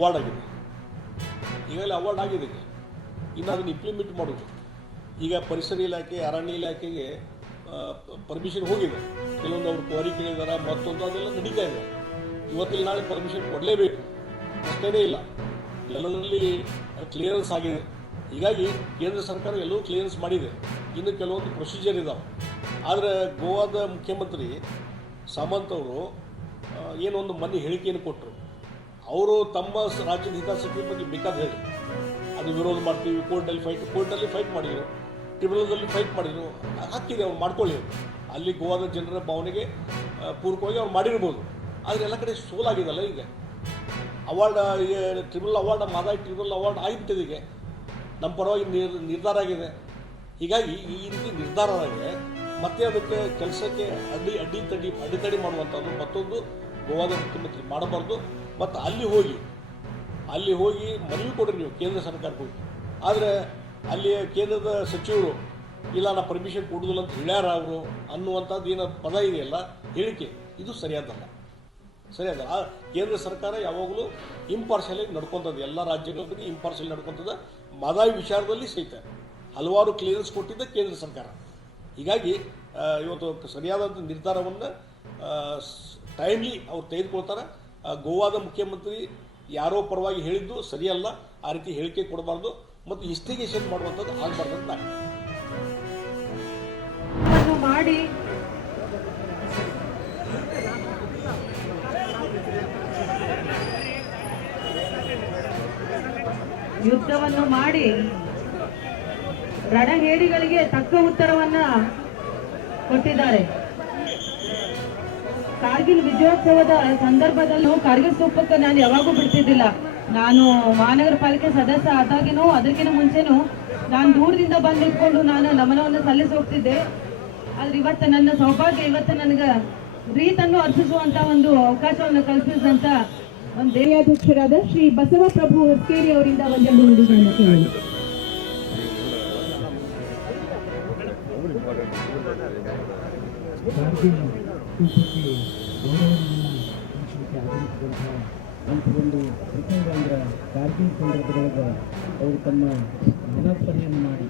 Award ಆಗಿದೆ, ಈಗಾಗಲೇ award ಆಗಿದೆ. ಇನ್ನು ಅದನ್ನು ಇಂಪ್ಲಿಮೆಂಟ್ ಮಾಡೋದು. ಈಗ ಪರಿಸರ ಇಲಾಖೆ, ಅರಣ್ಯ ಇಲಾಖೆಗೆ ಪರ್ಮಿಷನ್ ಹೋಗಿದೆ. ಕೆಲವೊಂದು ಅವರು ಕ್ವಾರಿ ಕೇಳಿದಾರ, ಮತ್ತೊಂದು ಅದೆಲ್ಲ ನಡೀತಾ ಇದೆ. ಇವತ್ತಿಲ್ಲ ನಾಳೆ ಪರ್ಮಿಷನ್ ಕೊಡಲೇಬೇಕು, ಅಷ್ಟೇನೇ ಇಲ್ಲ. ಎಲ್ಲದರಲ್ಲಿ ಕ್ಲಿಯರೆನ್ಸ್ ಆಗಿದೆ. ಹೀಗಾಗಿ ಕೇಂದ್ರ ಸರ್ಕಾರ ಎಲ್ಲವೂ ಕ್ಲಿಯರೆನ್ಸ್ ಮಾಡಿದೆ. ಇನ್ನು ಕೆಲವೊಂದು ಪ್ರೊಸೀಜರ್ ಇದ್ದಾವೆ. ಆದರೆ ಗೋವಾದ ಮುಖ್ಯಮಂತ್ರಿ ಸಾಮಂತ್ ಅವರು ಏನೊಂದು ಮೊನ್ನೆ ಹೇಳಿಕೆಯನ್ನು ಕೊಟ್ಟರು. ಅವರು ತಮ್ಮ ರಾಜ್ಯದ ಹಿತಾಸಕ್ತಿ ಬಗ್ಗೆ ಬೇಕಾದ ಹೇಳಿ ಅದು ವಿರೋಧ ಮಾಡ್ತೀವಿ, ಕೋರ್ಟಲ್ಲಿ ಫೈಟ್ ಮಾಡಿದರು, ಟ್ರಿಬ್ಯುನಲ್ದಲ್ಲಿ ಫೈಟ್ ಮಾಡಿದರು. ಹಾಕಿದೆ, ಅವ್ರು ಮಾಡ್ಕೊಳ್ಳಿ. ಅಲ್ಲಿ ಗೋವಾದ ಜನರ ಭಾವನೆಗೆ ಪೂರಕವಾಗಿ ಅವ್ರು ಮಾಡಿರ್ಬೋದು. ಆದರೆ ಎಲ್ಲ ಕಡೆ ಸೋಲಾಗಿದಲ್ಲ. ಈಗ award, tribunal award, Mahadayi tribunal award ಆಗಿಬಿಟ್ಟಿದೆ. ಈಗ ನಮ್ಮ ಪರವಾಗಿ ನಿರ್ಧಾರ ಆಗಿದೆ. ಹೀಗಾಗಿ ಈ ರೀತಿ ನಿರ್ಧಾರ ಆಗಿದೆ. ಮತ್ತೆ ಅದಕ್ಕೆ ಕೆಲಸಕ್ಕೆ ಅಡೆತಡೆ ಮಾಡುವಂಥದ್ದು ಮತ್ತೊಂದು ಗೋವಾದ ಮುಖ್ಯಮಂತ್ರಿ ಮಾಡಬಾರ್ದು. ಮತ್ತು ಅಲ್ಲಿ ಹೋಗಿ ಮನವಿ ಕೊಡ್ರಿ ನೀವು ಕೇಂದ್ರ ಸರ್ಕಾರಕ್ಕೆ ಹೋಗಿ. ಆದರೆ ಅಲ್ಲಿ ಕೇಂದ್ರದ ಸಚಿವರು ಇಲ್ಲ ನಾ ಪರ್ಮಿಷನ್ ಕೊಡೋದಿಲ್ಲ ಅಂತ ಹೇಳ್ಯಾರ ಅವರು ಅನ್ನುವಂಥದ್ದು ಏನೋ ಪದ ಇದೆಯಲ್ಲ, ಹೇಳಿಕೆ, ಇದು ಸರಿಯಾದಲ್ಲ. ಕೇಂದ್ರ ಸರ್ಕಾರ ಯಾವಾಗಲೂ ಇಂಪಾರ್ಷಿಯಲಾಗಿ ನಡ್ಕೊತದ್ದು. ಎಲ್ಲ ರಾಜ್ಯಗಳ ಬಗ್ಗೆ ಇಂಪಾರ್ಷಿಯಲ್ ನಡ್ಕೊತದ. ಮಾದಾಯಿ ವಿಚಾರದಲ್ಲಿ ಸಹಿತ ಹಲವಾರು ಕ್ಲಿಯರೆನ್ಸ್ ಕೊಟ್ಟಿದ್ದ ಕೇಂದ್ರ ಸರ್ಕಾರ. ಹೀಗಾಗಿ ಇವತ್ತು ಸರಿಯಾದಂಥ ನಿರ್ಧಾರವನ್ನು ಟೈಮ್ಲಿ ಅವ್ರು ತೆಗೆದುಕೊಳ್ತಾರೆ. ಗೋವಾದ ಮುಖ್ಯಮಂತ್ರಿ ಯಾರೋ ಪರವಾಗಿ ಹೇಳಿದ್ದು ಸರಿಯಲ್ಲ. ಆ ರೀತಿ ಹೇಳಿಕೆ ಕೊಡಬಾರ್ದು ಮತ್ತು ಇನ್ವೆಸ್ಟಿಗೇಷನ್ ಮಾಡುವಂಥದ್ದು ಆಗಬಾರ್ದು ಅಂತ ಮಾಡಿ ಯುದ್ಧವನ್ನು ಮಾಡಿ ರಣಹೇಡಿಗಳಿಗೆ ತಕ್ಕ ಉತ್ತರವನ್ನ ಕೊಟ್ಟಿದ್ದಾರೆ. ಕಾರ್ಗಿಲ್ ವಿಜಯೋತ್ಸವದ ಸಂದರ್ಭದಲ್ಲೂ ಕಾರ್ಗಿಲ್ ಸ್ತೂಪಕ್ಕೆ ನಾನು ಯಾವಾಗೂ ಬಿಡ್ತಿದ್ದಿಲ್ಲ. ನಾನು ಮಹಾನಗರ ಪಾಲಿಕೆ ಸದಸ್ಯ ಆದಾಗಿನೂ ಅದಕ್ಕಿಂತ ಮುಂಚೆನೂ ನಾನು ದೂರದಿಂದ ಬಂದು ನಿಂತ್ಕೊಂಡು ನಾನು ನಮನವನ್ನು ಸಲ್ಲಿಸಿ ಹೋಗ್ತಿದ್ದೆ. ಆದ್ರೆ ಇವತ್ತು ನನ್ನ ಸೌಭಾಗ್ಯ, ಇವತ್ತು ನನಗೆ ರೀತನ್ನು ಅರ್ಪಿಸುವಂತ ಒಂದು ಅವಕಾಶವನ್ನು ಕಲ್ಪಿಸಿದಂತ ಒಂದು ದೇವಾಧ್ಯಕ್ಷರಾದ ಶ್ರೀ ಬಸವಪ್ರಭು ಹೊಸ್ಕೇರಿ ಅವರಿಂದ ಒಂದೆರಡು ನುಡಿಗಳನ್ನು ಕೇಳಿ. ಅಂಥದ್ದೊಂದು ಪ್ರಸಂಗ ಕಾರ್ಗಿಲ್ ಸಂದರ್ಭದೊಳಗೆ ಅವರು ತಮ್ಮ ಮನಸ್ಪನೆಯನ್ನು ಮಾಡಿ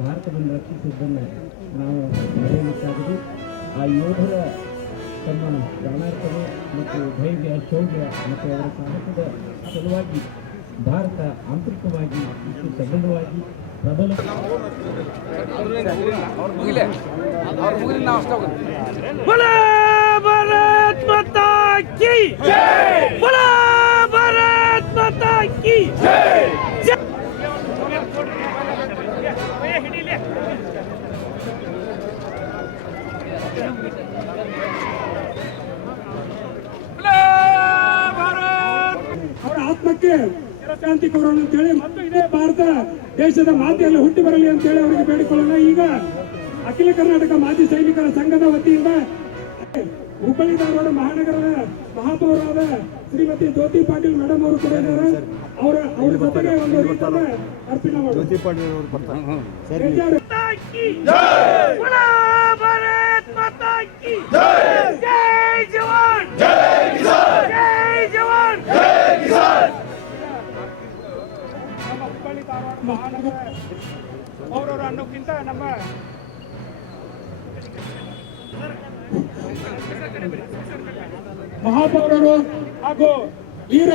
ಭಾರತವನ್ನು ರಕ್ಷಿಸಿದ್ದನ್ನು ನಾವು ಮರೆಯಲಿಕ್ಕಾಗದು. ಆ ಯೋಧರ ತಮ್ಮ ಪ್ರಾಣಾರ್ಪಣೆ ಮತ್ತು ಧೈರ್ಯ, ಶೌರ್ಯ ಮತ್ತು ಅವರ ಸಾಹಸದ ಸಲುವಾಗಿ ಭಾರತ ಆಂತರಿಕವಾಗಿ ಇಷ್ಟು ಸದೃಢವಾಗಿ ಪ್ರಬಲ भारत माता की जय, बोला भारत माता की जय। ಅವರ ಆತ್ಮಕ್ಕೆ ಶಾಂತಿ ಕೊಡೋಣ ಅಂತೇಳಿ ಮತ್ತು ಇದೇ ಭಾರತ ದೇಶದ ಮಾತೆಯಲ್ಲಿ ಹುಟ್ಟಿ ಬರಲಿ ಅಂತೇಳಿ ಅವರಿಗೆ ಬೇಡಿಕೊಳ್ಳೋಣ. ಈಗ ಅಖಿಲ ಕರ್ನಾಟಕ ಮಾಜಿ ಸೈನಿಕರ ಸಂಘದ ವತಿಯಿಂದ ಹುಬ್ಬಳ್ಳಿ ಧಾರವಾಡ ಮಹಾನಗರದ ಮಹಾಪೌರಾದ ಶ್ರೀಮತಿ ಜ್ಯೋತಿ ಪಾಟೀಲ್ ಮೇಡಮ್ ಅವರು ಕೂಡ ಇದ್ದಾರೆ. ಅವರ ಜೊತೆಗೆ ಒಂದು ರೀತಿಯ ಅರ್ಪಣೆ ಮಾಡೋದು. ನಮ್ಮ ಹುಬ್ಬಳ್ಳಿ ಧಾರವಾಡ ಮಹಾನಗರ ಪೌರರು ಅನ್ನೋಕ್ಕಿಂತ ನಮ್ಮ ಮಹಾಪೌರರು ಹಾಗೂ ವೀರ